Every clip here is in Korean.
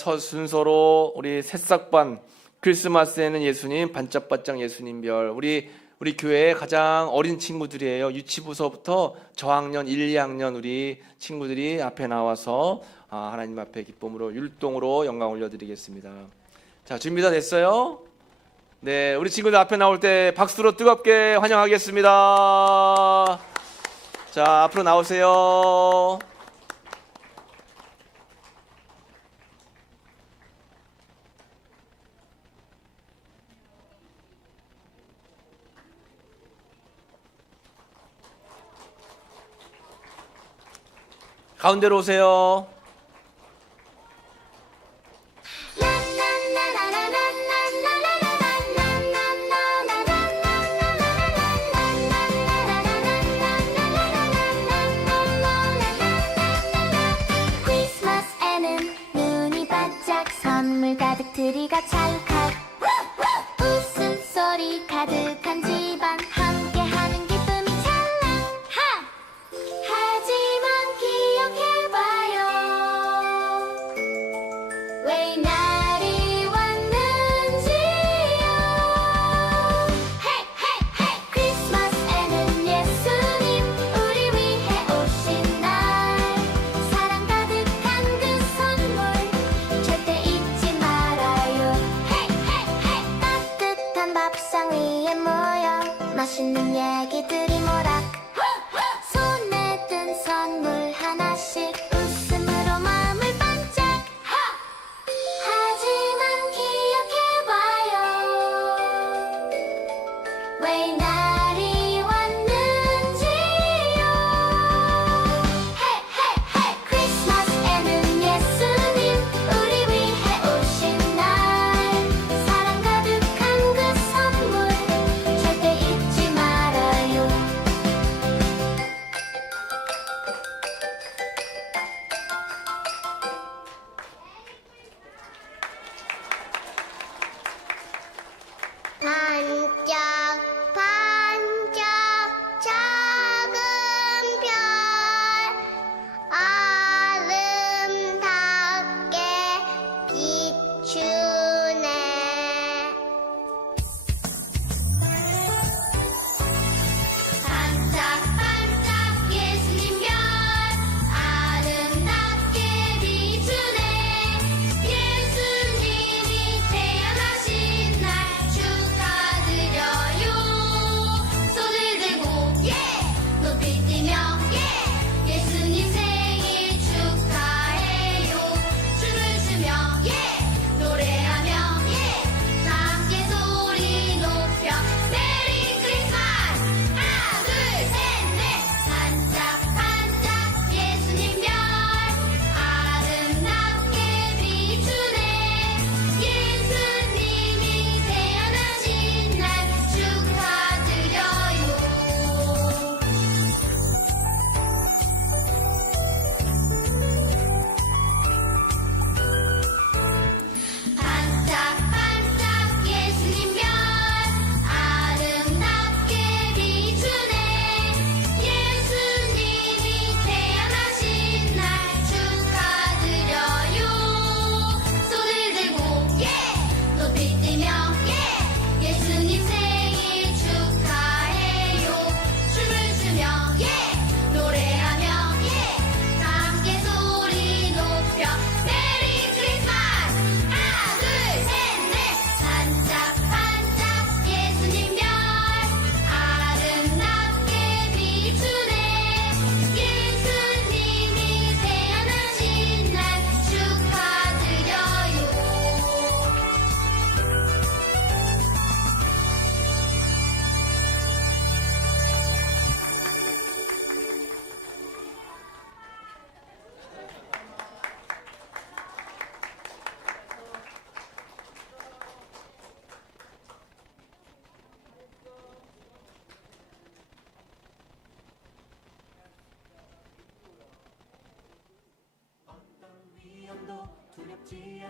첫 순서로 우리 새싹반 크리스마스에는 예수님 반짝반짝 예수님 별 우리 우리 교회의 가장 어린 친구들이에요. 유치부서부터 저학년 1, 2학년 우리 친구들이 앞에 나와서 아, 하나님 앞에 기쁨으로 율동으로 영광 올려드리겠습니다. 자 준비 다 됐어요? 네, 우리 친구들 앞에 나올 때 박수로 뜨겁게 환영하겠습니다. 자 앞으로 나오세요. 가운데로 오세요.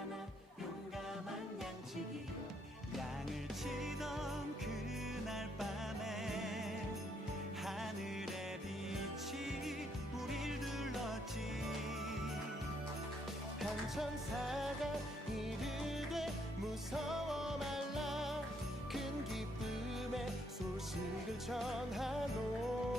않아 용감한 양치기. 양을 치던 그날 밤에 하늘의 빛이 우릴 눌렀지. 한천사가 이르되 무서워 말라. 큰 기쁨의 소식을 전하노.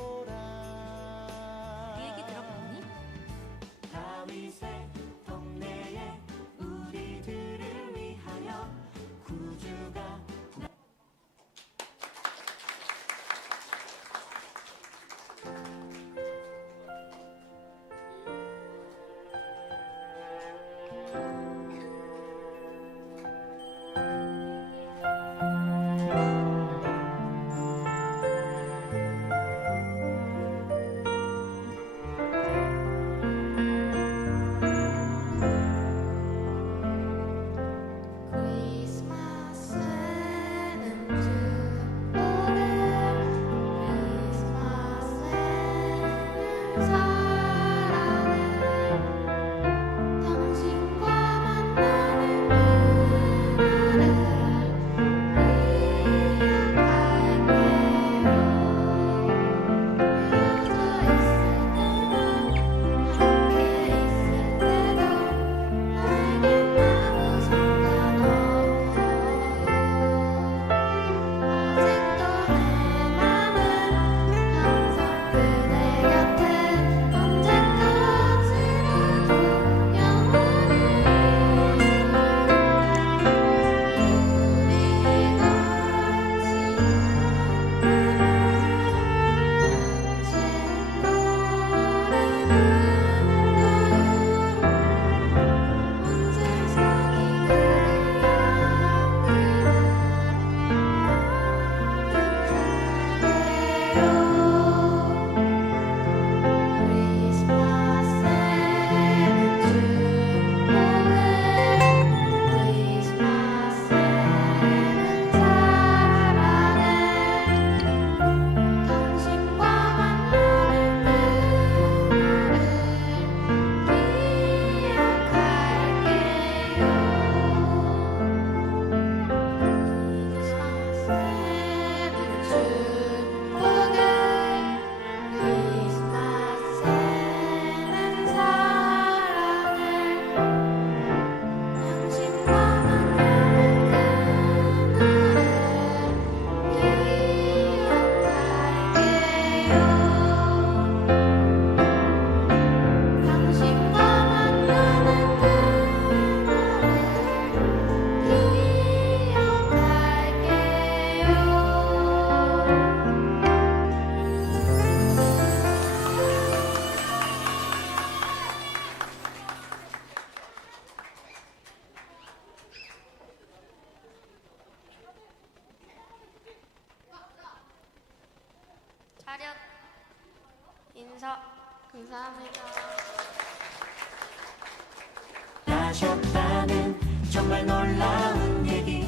하셨다는 정말 놀라운 얘기.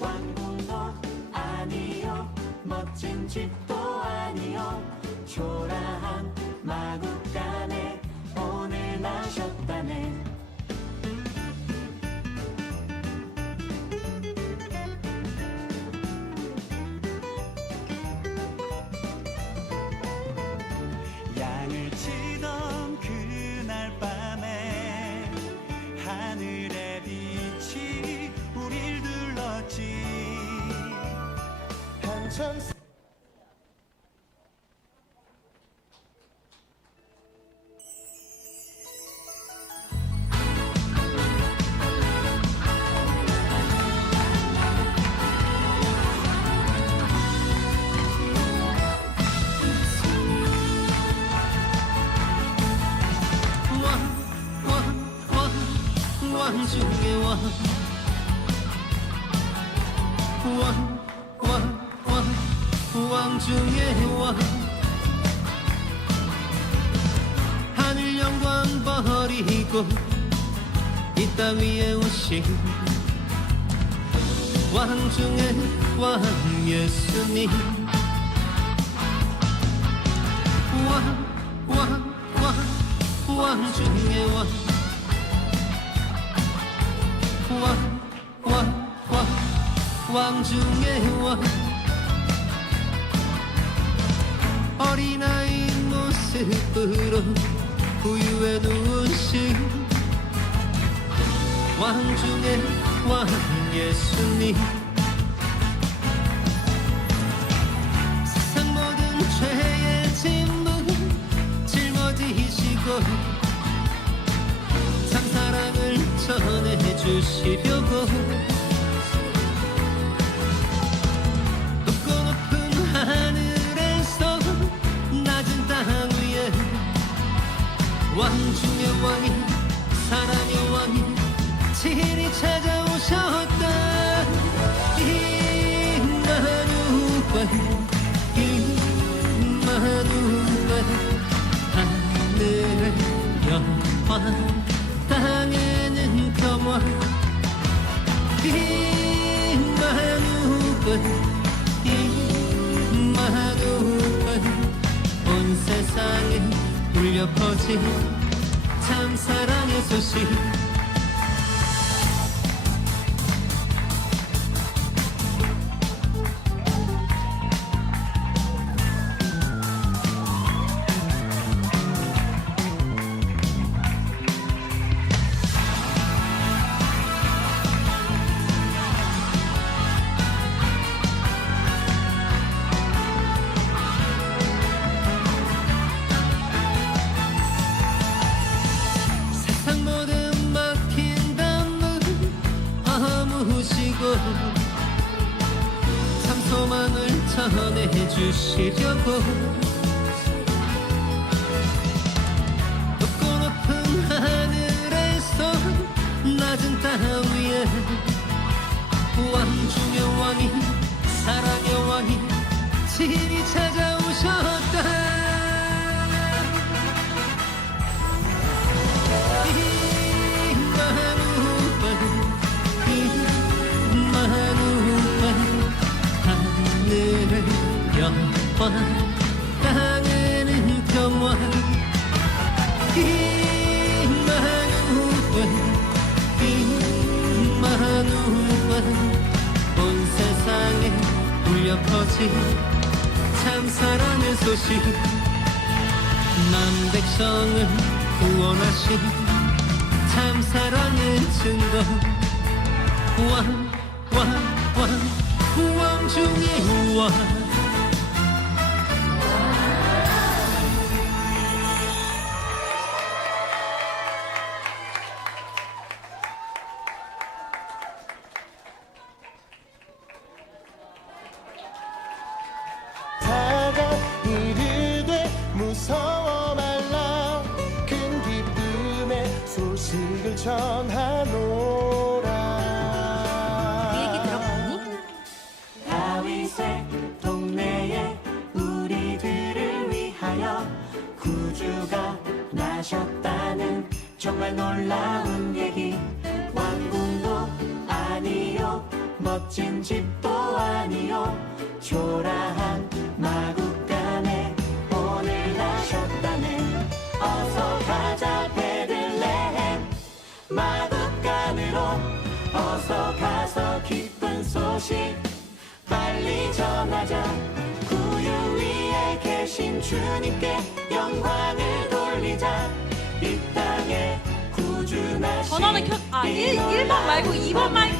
왕궁도 아니요 멋진 집도 아니요 초라한 마구간에 오늘 나셨다네. chance. 중에 와 하늘 영광 버리고 이 땅 위에 오신 왕 중에 왕 예수님. 왕 왕 왕 왕 중에 왕 왕 왕 왕 왕 중에 왕. 어린아이 모습으로 우유에 누운 신. 왕중의 왕 예수님. 세상 모든 죄의 짐을 짊어지시고 참 사랑을 전해주시 땅에는 검원 이마누군 이마누군 온 세상에 울려 퍼진 참 사랑의 소식. Oh. 참 사랑의 소식. 만 백성을 구원하신 참 사랑의 증거. 왕 왕 왕 왕 중의 왕. 소식. 빨리 전하자. 구유 위에 계신 주님께 영광을 돌리자. 이 땅에 구주나 전화는 켜, 아, 1, 1번 말고 2번 말고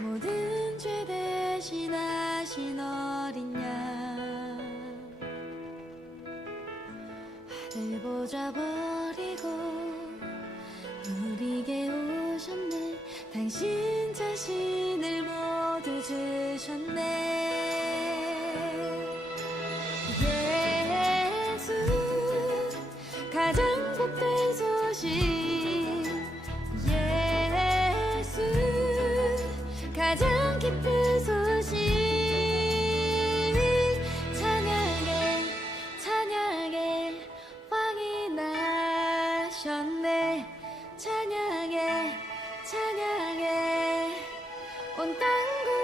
모든 죄 대신하신 어린 양. 아들 보좌 봐 찬양해 찬양해 온 땅.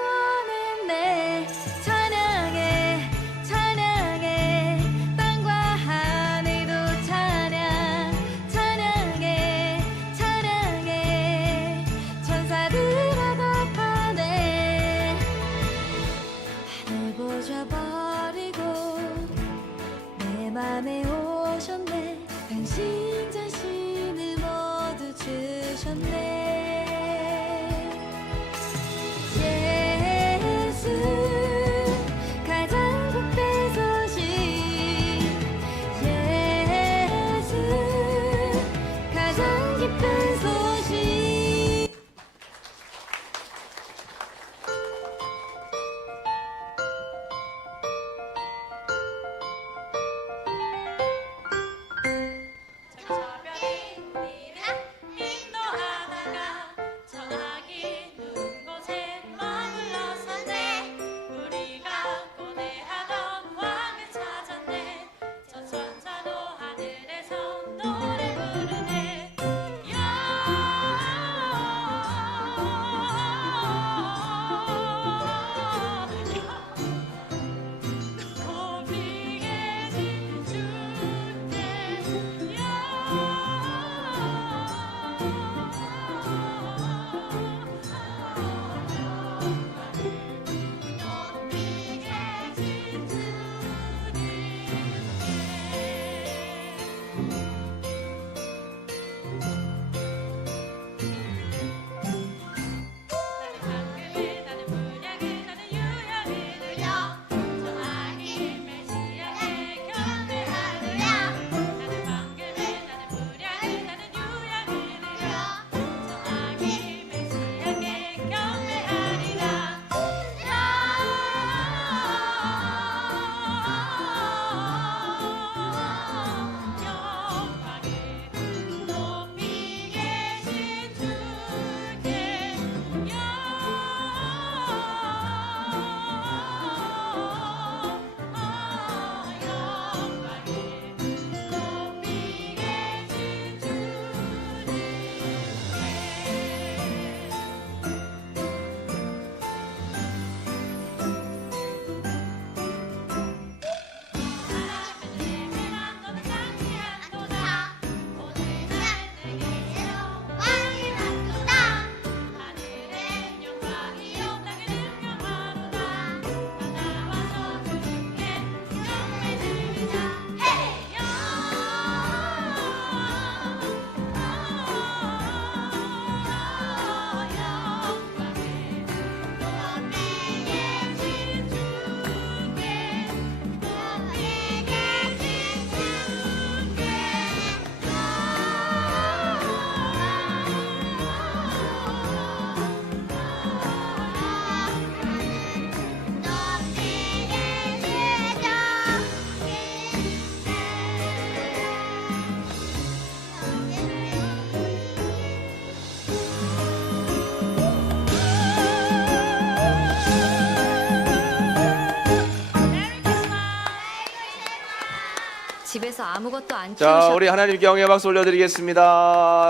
입에서 아무것도 안 자, 우리 하나님께 영예 박수 올려드리겠습니다.